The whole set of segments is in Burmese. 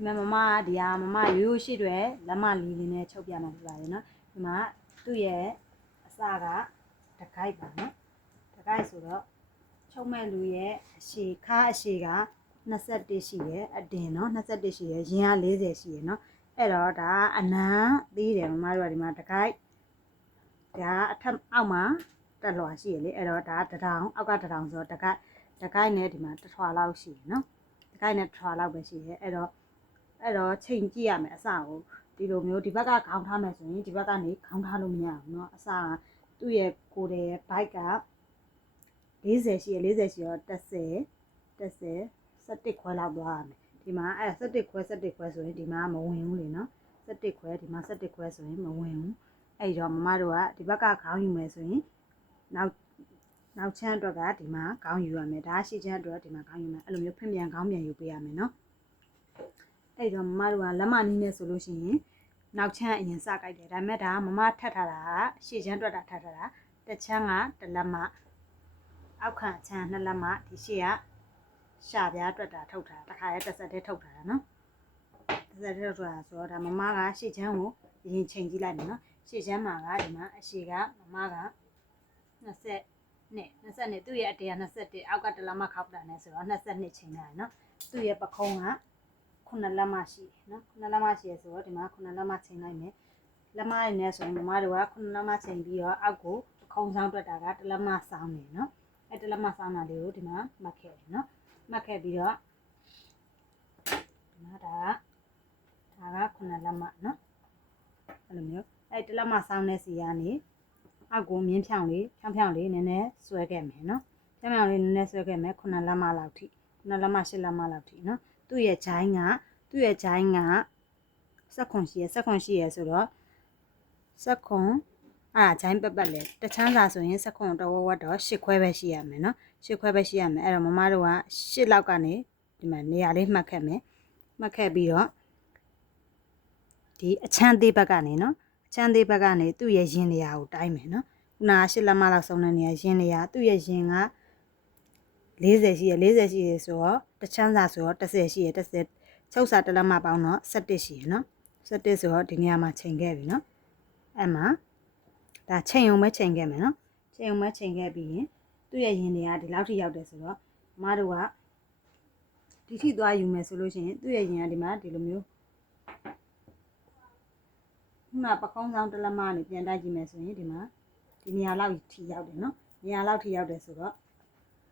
ဒီမှာမမဒီဟာမမရိုးရိုးရှိတွေလက်မလီလေးနဲ့ချုပ်ပြမှာဖြစ်ပါတယ်နော်ဒီမှာသူ့ရဲ့အစကတကိုက်ပါနော်တကိုက်ဆိုတော့ချုပ်မဲ့လူရဲ့အရှိခါအရှိက21ရှိတယ်အတင်နော်21ရှိတယ်ရင်က40ရှိတယ်နော်အဲ့တော့ဒါအနမ်းသေးတယ်မမတို့ကဒီမှာတကိုက်ဒါအထက်အောက်မှာတက်လွှာရှိရလေအဲ့တော့ဒါတထောင်အောက်ကတထောင်ဆိုတော့တကိုက်နဲ့ဒီမှာတစ်ထွာလောက်ရှိတယ်နော်တကိုက်နဲ့တစ်ထွာလောက်ပဲရှိတယ်အဲ့တော့ချိန်ကြည့်ရမယ်အစကိုဒီလိုမျိုးဒီဘက်ကခေါင်းထားမယ်ဆိုရင်ဒီဘက်ကနေခေါင်းထားလို့မရဘူးเนาะအစကသူ့ရဲ့ကိုယ်ရဲ့ဘိုက်က40ရှိရ40ရှိရော30 17ခွဲလောက်သွားရမယ်ဒီမှာအဲ့17ခွဲဆိုရင်ဒီမှာမဝင်ဘူးလေเนาะ17ခွဲဒီမှာ17ခွဲဆိုရင်မဝင်ဘူးအဲ့တော့မမတို့ကဒီဘက်ကခေါင်းယူမယ်ဆိုရင်နောက်ချမ်းအတွက်ကဒီမှာခေါင်းယူရမယ်ဒါရှိချမ်းအတွက်ဒီမှာခေါင်းယူမယ်အဲ့လိုမျိုးဖွင့်ပြန်ခေါင်းပြန်ယူပေးရမယ်เนาะအဲ့တော့မမတို့ကလက်မနီးနေဆိုလို့ရှိရင်နောက်ချမ်းအရင်စကြိုက်တယ်ဒါပေမဲ့ဒါမမထပ်ထားတာကရှေ့ချမ်းတွက်တာထပ်ထားတာတစ်ချမ်းကတစ်လက်မအောက်ခံချမ်းနှစ်လက်မဒီရှေ့ကရှာပြားတွက်တာထုတ်ထားတာတခါရဲတစ်ဆက်တည်းထုတ်ထားတာနော်တစ်ဆက်တည်းထုတ်ထားတာဆိုတော့ဒါမမကရှေ့ချမ်းကိုရင်ချိန်ကြည့်လိုက်မယ်နော်ရှေ့ချမ်းမှာကဒီမှာအရှိကမမက22သူ့ရဲ့အတရား21အောက်ကတစ်လက်မခောက်တာနဲ့ဆိုတော့22ချိန်ထားတယ်နော်သူ့ရဲ့ပခုံးက9လက်မရှိနော်9လက်မရှိရဆိုတော့ဒီမှာ9လက်မချိန်လိုက်မယ်လက်မရည်နဲ့ဆိုရင်မမတို့က9လက်မချိန်ပြီးတော့အောက်ကိုခုံဆောင်တွက်တာကတစ်လက်မဆောင်းနေနော်အဲ့တစ်လက်မဆောင်းတာလေးကိုဒီမှာမှတ်ခဲ့တယ်နော်မှတ်ခဲ့ပြီးတော့ဒီမှာဒါက9လက်မနော်အဲ့လိုမျိုးအဲ့တစ်လက်မဆောင်းတဲ့စီကနေအောက်ကိုမြင်းဖြောင်းလေးဖြောင်းလေးနည်းနည်းဆွဲခဲ့မယ်နော်ဖြောင်းလေးနည်းနည်းဆွဲခဲ့မယ်9လက်မလောက်ထိ9လက်မ10လက်မလောက်ထိနော်သူ့ရဲ့ဂျိုင်းက16ရှိရဆိုတော့16အဲ့ဂျိုင်းပတ်လေတချမ်းစာဆိုရင်16တော့ဝတ်တော့10ခွဲပဲရှိရမယ်နော်10ခွဲပဲရှိရမယ်အဲ့တော့မမတို့က10လောက်ကနေဒီမှာနေရာလေးမှတ်ခဲ့မယ်မှတ်ခဲ့ပြီးတော့ဒီအချမ်းသေးဘက်ကနေနော်အချမ်းသေးဘက်ကနေသူ့ရဲ့ရင်နေရာကိုတိုင်းမယ်နော်ခုနက10လက်မလောက်ဆုံးတဲ့နေရာရင်နေရာသူ့ရဲ့ရင်က40ရှိရဆိုတော့တချမ်းစာဆိုတော့10ရှိရ10ချုပ်စာတစ်လက်မပေါင်းတော့17ရှိရနော်17ဆိုတော့ဒီနေရာမှာချိန်ခဲ့ပြီနော်အဲ့မှာဒါချိန်ုံပဲချိန်ခဲ့မယ်နော်ချိန်ုံပဲချိန်ခဲ့ပြီးရင်သူ့ရဲ့ရင်တွေကဒီလောက်ထိရောက်တယ်ဆိုတော့မတို့ကဒီထိသွားယူမယ်ဆိုလို့ရှိရင်သူ့ရဲ့ရင်ကဒီမှာဒီလိုမျိုးခုနပကုံးဆောင်တစ်လက်မနဲ့ပြန်တိုက်ကြည့်မယ်ဆိုရင်ဒီမှာဒီနေရာလောက်ထိရောက်တယ်နော်နေရာလောက်ထိရောက်တယ်ဆိုတော့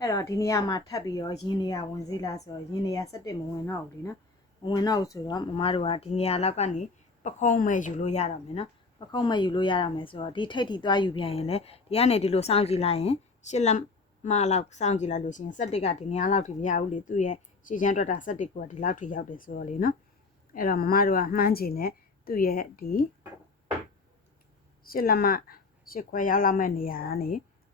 အဲ့တော့ဒီနေရာမှာထပ်ပြီးတော့ရင်းနေရဝင်စေးလားဆိုတော့ရင်းနေရ17မဝင်တော့ဘူးလीနော်မဝင်တော့ဘူးဆိုတော့မမတို့ကဒီနေရာလောက်ကနေပခုံးမဲ့ယူလို့ရတော့မယ်နော်ပခုံးမဲ့ယူလို့ရတော့မယ်ဆိုတော့ဒီထိတ်ထိသွားယူပြန်ရင်လေဒီကနေဒီလိုစောင့်ကြည့်လိုက်ရင်10လက်မလောက်စောင့်ကြည့်လိုက်လို့ရှိရင်17ကဒီနေရာလောက်ထိမရဘူးလေသူ့ရဲ့ရှည်ချမ်းတွက်တာ17ကဒီလောက်ထိရောက်တယ်ဆိုတော့လေနော်အဲ့တော့မမတို့ကမှန်းချင်တဲ့သူ့ရဲ့ဒီ10လက်မ10ခွဲရောက်လောက်မဲ့နေရာကနေ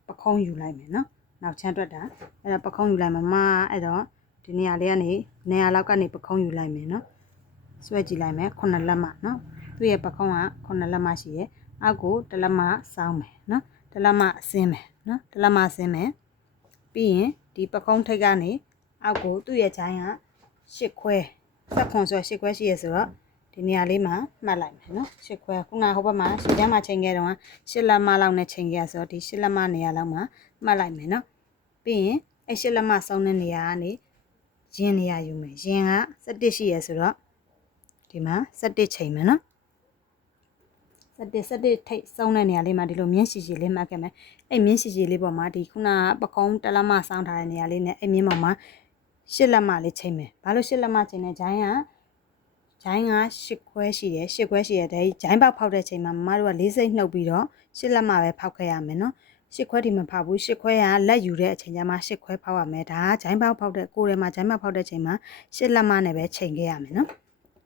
ပခုံးယူလိုက်မယ်နော်နောက်ချမ်းတွက်တာအဲ့တော့ပခုံးယူလိုက်မှာမအဲ့တော့ဒီနေရာလေးကနေနေရာလောက်ကနေပခုံးယူလိုက်မယ်နော်ဆွဲကြည့်လိုက်မယ်9လက်မနော်သူ့ရဲ့ပခုံးက9လက်မရှိရဲ့အောက်ကို1လက်မစောင်းမယ်နော်1လက်မဆင်းမယ်နော်1လက်မဆင်းမယ်ပြီးရင်ဒီပခုံးထိပ်ကနေအောက်ကိုသူ့ရဲ့ဂျိုင်းက10ခွဲ16ဆို10ခွဲရှိရဆိုတော့ဒီနေရာလေးမှာမှတ်လိုက်မယ်နော်10ခွဲခုနဟိုဘက်မှာရှည်ချမ်းမှာချိန်ခဲ့တော့10လက်မလောက်နဲ့ချိန်ခဲ့ဆိုတော့ဒီ10လက်မနေရာလောက်မှာမှတ်လိုက်မယ်နော်ပြီးရင်အဲ့10လက်မဆုံးတဲ့နေရာကနေရင်းနေရယူမယ်ရင်းက17ရှိရဆိုတော့ဒီမှာ17ချိန်မယ်နော်17ထိတ်ဆုံးတဲ့နေရာလေးမှာဒီလိုမြင်းရှည်ရှည်လေးမှတ်ခဲ့မယ်အဲ့မြင်းရှည်ရှည်လေးပေါ်မှာဒီခုနပကုံးတစ်လက်မစောင်းထားတဲ့နေရာလေးနဲ့အဲ့မြင်းပေါ်မှာ10လက်မလေးချိန်မယ်ဘာလို့10လက်မချိန်လဲဂျိုင်းက10ခွဲရှိတယ်10ခွဲရှိတဲ့ဂျိုင်းပေါက်ဖောက်တဲ့ချိန်မှာမမတို့က4စိမ့်နှုတ်ပြီးတော့10လက်မပဲဖောက်ခဲ့ရမယ်နော်10ခွဲဒီမှာဖောက်ဘူး10ခွဲကလက်ယူတဲ့အချိန်ကျမှ10ခွဲဖောက်ရမယ်ဒါကဂျိုင်းပေါက်ဖောက်တဲ့ကိုယ်ထဲမှာဂျိုင်းပေါက်ဖောက်တဲ့ချိန်မှာ10လက်မနဲ့ပဲချိန်ခဲ့ရမယ်နော်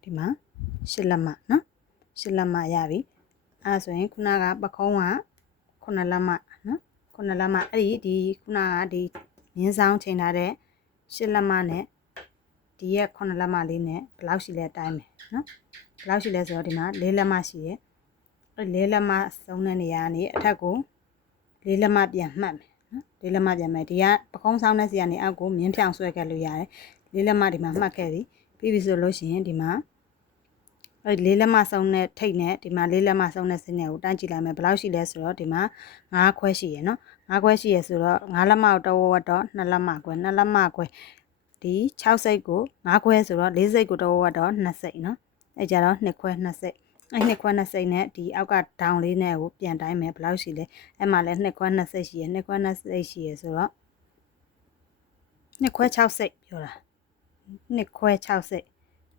ဒီမှာ10လက်မနော်10လက်မရပြီအဲ့ဆိုရင်ခုနကပခုံးက9လက်မနော်9လက်မအဲ့ဒီခုနကဒီမြင်းဆောင်ချိန်ထားတဲ့10လက်မနဲ့ဒီရဲ့9လက်မလေးနဲ့ဘယ်လောက်ရှိလဲတိုင်းမယ်နော်ဘယ်လောက်ရှိလဲဆိုတော့ဒီမှာ4လက်မရှိရဲ့အဲ့4လက်မဆုံးတဲ့နေရာကနေအထက်ကို4လက်မပြန်မှတ်မယ်နော်4လက်မပြန်မယ်ဒီကပကုံးဆောင်တဲ့စီကနေအောက်ကိုမြင်းဖြောင်ဆွဲခဲ့လို့ရတယ်4လက်မဒီမှာမှတ်ခဲ့ပြီ ပြီးပြီဆိုလို့ရှိရင်ဒီမှာအဲ့လေးလက်မဆုံးတဲ့ထိတ်နဲ့ဒီမှာလေးလက်မဆုံးတဲ့စင်းနဲ့ကိုတန်းကြည့်လိုက်မယ်ဘယ်လောက်ရှိလဲဆိုတော့ဒီမှာ9ခွဲရှိရယ်နော်9ခွဲရှိရယ်ဆိုတော့9လက်မကိုတဝက်တော့2လက်မခွဲ2လက်မခွဲဒီ6စိတ်ကို9ခွဲဆိုတော့4စိတ်ကိုတဝက်တော့2စိတ်နော်အဲ့ကြတော့2ခွဲ2စိတ်အဲ့2ခွဲ2စိတ်နဲ့ဒီအောက်ကဒေါင်လေးနဲ့ကိုပြန်တိုင်းမယ်ဘယ်လောက်ရှိလဲအဲ့မှာလဲ2ခွဲ2စိတ်ရှိရယ်2ခွဲ2စိတ်ရှိရယ်ဆိုတော့2ခွဲ6စိတ်ပြောတာ2ခွဲ6စိတ်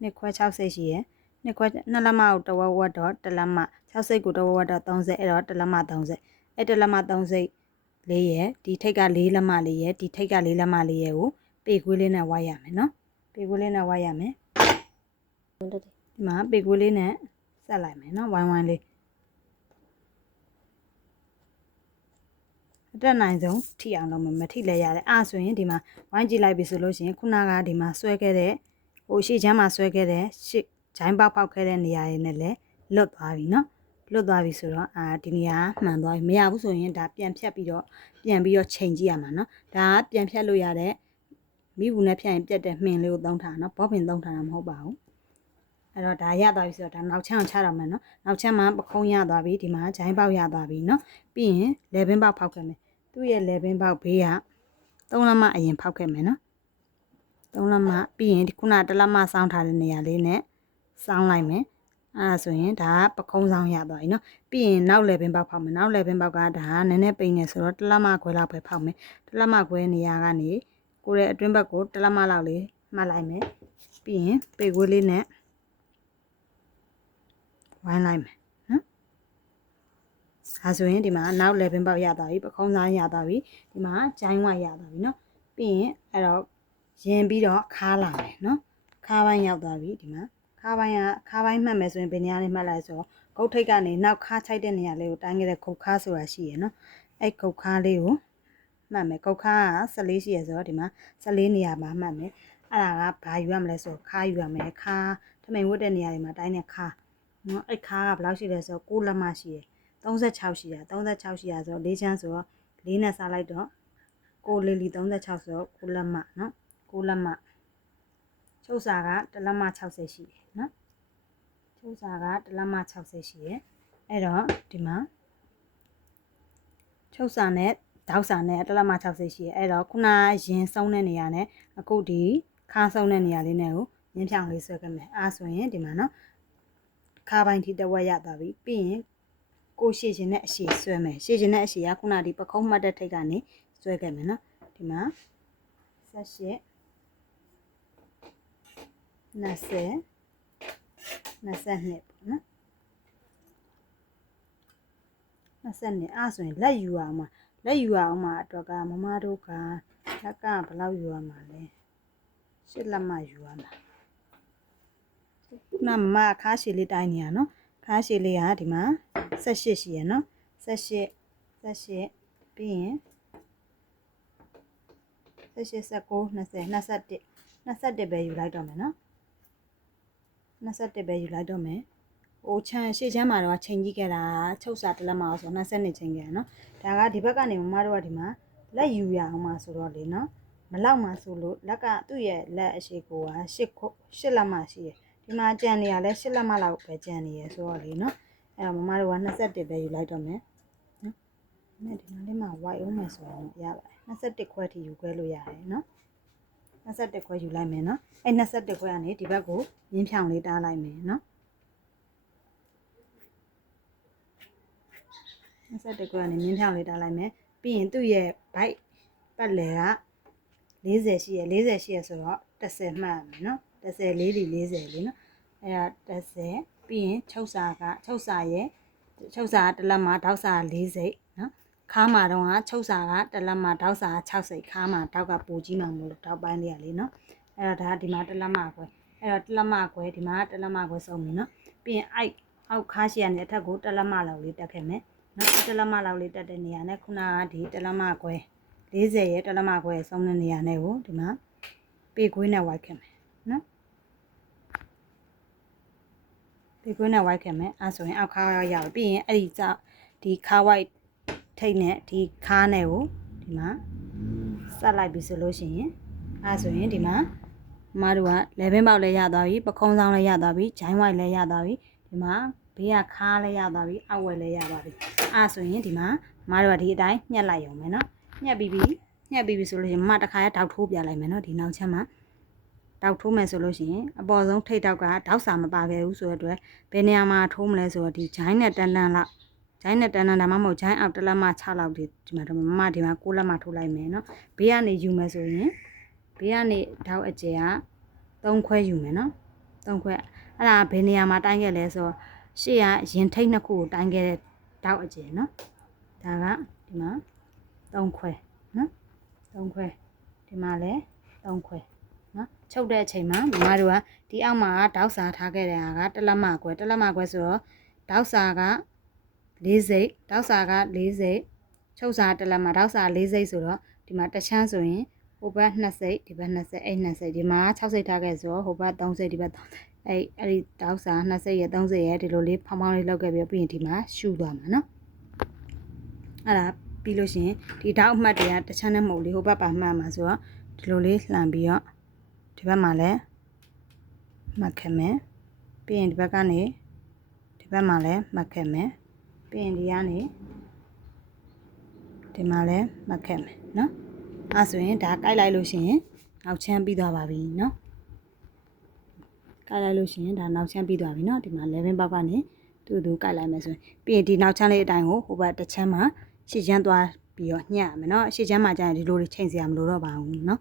2ခွဲ6စိတ်ရှိရယ်2ခွဲ2လက်မကိုတဝက်ဝက်တော့1လက်မ6စိတ်ကိုတဝက်ဝက်တော့30အဲ့တော့1လက်မ30အဲ့1လက်မ30လေးရယ်ဒီထိတ်က4လက်မလေးရယ်ဒီထိတ်က4လက်မလေးရယ်ကိုပေကွေးလေးနဲ့ဝိုက်ရမယ်နော်ပေကွေးလေးနဲ့ဝိုက်ရမယ်ဒီမှာပေကွေးလေးနဲ့ဆက်လိုက်မယ်နော်ဝိုင်းဝိုင်းလေးအတက်နိုင်ဆုံးထိအောင်လုပ်မယ်မထိလဲရတယ်အဲ့ဆိုရင်ဒီမှာဝိုင်းကြည့်လိုက်ပြီဆိုလို့ရှိရင်ခုနကဒီမှာဆွဲခဲ့တဲ့ဟိုရှေ့ချမ်းမှာဆွဲခဲ့တဲ့ရှစ်ဂျိုင်းပေါက်ခဲ့တဲ့နေရာတွေနဲ့လည်းလွတ်သွားပြီနော်လွတ်သွားပြီဆိုတော့ဒီနေရာမှန်သွားပြီမရဘူးဆိုရင်ဒါပြန်ဖြတ်ပြီးတော့ချိန်ကြည့်ရမှာနော်ဒါကပြန်ဖြတ်လို့ရတဲ့မိဘူးနဲ့ဖြတ်ရင်ပြတ်တဲ့မှင်လေးကိုသုံးထားနော်ဘောပင်သုံးထားတာမဟုတ်ပါဘူးအဲ့တော့ဒါရသွားပြီဆိုတော့ဒါနောက်ချမ်းအောင်ချတော့မယ်နော်နောက်ချမ်းမှာပခုံးရသွားပြီဒီမှာဂျိုင်းပေါက်ရသွားပြီနော်ပြီးရင်လေပင်ပေါက်ဖောက်ခဲ့မယ်သူ့ရဲ့လေပင်ပေါက်ဘေးက3လက်မအရင်ဖောက်ခဲ့မယ်နော်3လက်မပြီးရင်ဒီခုန1လက်မစောင်းထားတဲ့နေရာလေးနဲ့စောင်းလိုက်မယ်အဲ့ဒါဆိုရင်ဒါကပခုံးဆောင်ရသွားပြီနော်ပြီးရင်နောက်လေပင်ပေါက်ဖောက်မယ်နောက်လေပင်ပေါက်ကဒါကနည်းနည်းပိန်နေဆိုတော့1လက်မခွဲလောက်ပဲဖောက်မယ်1လက်မခွဲနေရာကနေကိုယ်ရဲ့အတွင်းဘက်ကို1လက်မလောက်လေးမှတ်လိုက်မယ်ပြီးရင်ပေခွေးလေးနဲ့ဝိုင်းလိုက်မယ်နော်ဒါဆိုရင်ဒီမှာနောက်လေပင်ပေါက်ရသွားပြီပခုံးဆောင်ရသွားပြီဒီမှာဂျိုင်းဝရသွားပြီနော်ပြီးရင်အဲ့တော့ရင်ပြီးတော့ခါလာမယ်နော်ခါပိုင်းရောက်သွားပြီဒီမှာခါပိုင်းမှတ်မယ်ဆိုရင်ဘယ်နေရာလေးမှတ်လိုက်ဆိုတော့ဂုတ်ထိတ်ကနေနောက်ခါချိုက်တဲ့နေရာလေးကိုတိုင်းခဲ့တဲ့ခုတ်ခါဆိုတာရှိရယ်နော်အဲ့ခုတ်ခါလေးကိုမှတ်မယ်ခုတ်ခါက14ရှိရယ်ဆိုတော့ဒီမှာ14နေရာမှာမှတ်မယ်အဲ့ဒါကဘာယူရမလဲဆိုတော့ခါယူရမယ်ခါထမိန်ဝတ်တဲ့နေရာတွေမှာတိုင်းတဲ့ခါနော်အဲ့ခါကဘယ်လောက်ရှိလဲဆိုတော့6လက်မရှိရယ်36ရှိရ36ရှိရဆိုတော့4ချမ်းဆိုတော့4နဲ့စားလိုက်တော့6လေးလီ36ဆိုတော့6လက်မနော်6လက်မချုပ်စာက1လက်မ60ရှိတယ်နော်ချုပ်စာက1လက်မ60ရှိရယ်အဲ့တော့ဒီမှာချုပ်စာနဲ့တောက်စာနဲ့1လက်မ60ရှိရယ်အဲ့တော့ခုနရင်ဆုံးတဲ့နေရာနဲ့အခုဒီခါဆုံးတဲ့နေရာလေးနဲ့ကိုရင်းဖြောင်လေးဆွဲခဲ့မယ်အားဆိုရင်ဒီမှာနော်ခါပိုင်းထိတဝက်ရသွားပြီပြီးရင်ကိုရှည်ခြင်းနဲ့အရှည်ဆွဲမယ်ရှည်ခြင်းနဲ့အရှည်ကခုနဒီပခုံးမှတ်တဲ့ထိတ်ကနေဆွဲခဲ့မယ်နော်ဒီမှာ18 20 22ပေါ့နော်22အဲ့ဆိုရင်လက်ယူအောင်မှာအတွက်ကမမတို့ကလက်ကဘယ်လောက်ယူရမှာလဲ8လက်မယူရမှာခုနမခါရှည်လေးတိုင်းနေရနော်ခါရှည်လေးကဒီမှာ18ရှိရနော်18ပြီးရင်18 19 20 21ပဲယူလိုက်တော့မယ်နော်21ပဲယူလိုက်တော့မယ်ဟိုချမ်းရှေ့ချမ်းမှာတော့ချိန်ကြည့်ခဲ့တာချုပ်စာ1လက်မအောင်ဆို20ချိန်ခဲ့ရနော်ဒါကဒီဘက်ကနေမမတို့ကဒီမှာလက်ယူရအောင်မှာဆိုတော့လေနော်မလောက်မှာဆိုလို့လက်ကသူ့ရဲ့လက်အရှိကိုက8လက်မရှိရဒီမှာကြံနေရလဲ8လက်မလောက်ပဲကြံနေရဆိုတော့လေနော်အဲ့တော့မမတို့က21ပဲယူလိုက်တော့မယ်နော်ဒီမှာလေးမှာ white အောင်မယ်ဆိုရင်ရပါတယ်21ခွဲထိယူခွဲလို့ရတယ်နော်21ခွဲယူလိုက်မယ်နော်အဲ့21ခွဲကနေဒီဘက်ကိုရင်းဖြောင်လေးတားလိုက်မယ်နော်21ခွဲကနေရင်းဖြောင်လေးတားလိုက်မယ်ပြီးရင်သူ့ရဲ့ bite ပတ်လည်က40ရှိရ40ရှိရဆိုတော့10မှတ်မယ်နော်10 4 40လေးနော်အဲ့ဒါ10ပြီးရင်ချုပ်စာရဲ့ချုပ်စာ1လက်မှာတောက်စာ4စိတ်နော်ခါမှာတော့ချုပ်စာက1လက်မှာတောက်စာ6စိတ်ခါမှာတောက်ကပိုကြီးမှာမလို့တောက်ပိုင်းလေးရလေးနော်အဲ့တော့ဒါဒီမှာ1လက်မှာခွဲအဲ့တော့1လက်မှာခွဲဒီမှာ1လက်မှာခွဲစုံပြီနော်ပြီးရင်အောက်ခါရှိရနေအထက်ကို1လက်မှာလောက်လေးတက်ခဲ့မယ်နော်1လက်မှာလောက်လေးတက်တဲ့နေရာနဲ့ခုနကဒီ1လက်မှာခွဲ40ရဲ့1လက်မှာခွဲစုံတဲ့နေရာနဲ့ကိုဒီမှာပေခွေးနဲ့ဝိုက်ခဲ့မယ်နော်ပေခွေးနဲ့ဝိုက်ခဲ့မယ်အဲဆိုရင်အောက်ခါရောက်ရပြီပြီးရင်အဲ့ဒီခါဝိုက်ထိတ်နဲ့ဒီခါနဲ့ကိုဒီမှာဆက်လိုက်ပြီဆိုလို့ရှိရင်အဲဆိုရင်ဒီမှာ မတို့ကလေဘင်းပေါက်လည်းရသွားပြီပခုံးဆောင်လည်းရသွားပြီဂျိုင်းဝိုက်လည်းရသွားပြီဒီမှာဘေးကခါလည်းရသွားပြီအောက်ဝက်လည်းရသွားပြီအဲ့ဆိုရင်ဒီမှာမတို့ကဒီအတိုင်းညှက်လိုက်ရုံပဲနော်ညှက်ပြီးပြီဆိုလို့ရှိရင်မတစ်ခါရတောက်ထိုးပြလိုက်မယ်နော်ဒီနောက်ချက်မှာတောက်ထိုးမယ်ဆိုလို့ရှိရင်အပေါ်ဆုံးထိတ်တောက်ကတောက်စာမပါခဲ့ဘူးဆိုတဲ့အတွက်ဘယ်နေရာမှာထိုးမလဲဆိုတော့ဒီဂျိုင်းနဲ့တန်းလောက်ဂျိုင်းနဲ့တန်းဒါမှမဟုတ်ဂျိုင်းအောက်တစ်လက်မှ6လောက်ဒီမှာတော့မမဒီမှာ6လက်မှထိုးလိုက်မယ်နော်ဘေးကနေယူမယ်ဆိုရင်ဘေးကနေတောက်အကျယ်က3ခွဲယူမယ်နော်3ခွဲအဲ့ဒါဘယ်နေရာမှာတိုင်းခဲ့လဲဆိုတော့ရှေ့ကရင်ထိတ်နှစ်ခုကိုတိုင်းခဲ့တဲ့တောက်အကျယ်နော်ဒါကဒီမှာ3ခွဲနော်3ခွဲဒီမှာလည်း3ခွဲနော်ချုပ်တဲ့အချိန်မှာမမတို့ကဒီအောက်မှာတောက်စာထားခဲ့တဲ့ဟာကတစ်လက်မခွဲဆိုတော့တောက်စာက4စိတ်တောက်စာက4စိတ်ချုပ်စာတစ်လက်မတောက်စာ4စိတ်ဆိုတော့ဒီမှာတစ်ချမ်းဆိုရင်ဟိုဘက်2စိတ်ဒီဘက်2စိတ်အဲ့2စိတ်ဒီမှာ6စိတ်ထားခဲ့ဆိုတော့ဟိုဘက်3စိတ်ဒီဘက်3စိတ်အဲ့ဒီတောက်စာ2စိတ်ရ3စိတ်ရဒီလိုလေးဖောင်းဖောင်းလေးလောက်ခဲ့ပြီးရင်ဒီမှာရှူသွားမှာနော်အဲ့ဒါပြီးလို့ရှိရင်ဒီတောက်အမှတ်တွေကတစ်ချမ်းနဲ့မဟုတ်လေဟိုဘက်ပါမှတ်မှာဆိုတော့ဒီလိုလေးလှန်ပြီးတော့ဒီဘက်မှာလည်းမှတ်ခဲ့မယ်ပြီးရင်ဒီဘက်ကနေဒီဘက်မှာလည်းမှတ်ခဲ့မယ်ပြီးရင်ဒီကနေဒီမှာလည်းမှတ်ခဲ့မယ်နော်အဲဆိုရင်ဒါကိုက်လိုက်လို့ရှိရင်နောက်ချမ်းပြီးသွားပါပြီနော်ကိုက်လိုက်လို့ရှိရင်ဒါနောက်ချမ်းပြီးသွားပြီနော်ဒီမှာ11ပေါက်ကနေတူကိုက်လိုက်မယ်ဆိုရင်ပြီးရင်ဒီနောက်ချမ်းလေးအတိုင်းကိုဟိုဘက်တစ်ချမ်းမှာရှေ့ချမ်းသွားပြီးတော့ညှက်ရမယ်နော်ရှေ့ချမ်းမှာကျရင်ဒီလိုလေးချိန်စရာမလိုတော့ပါဘူးနော်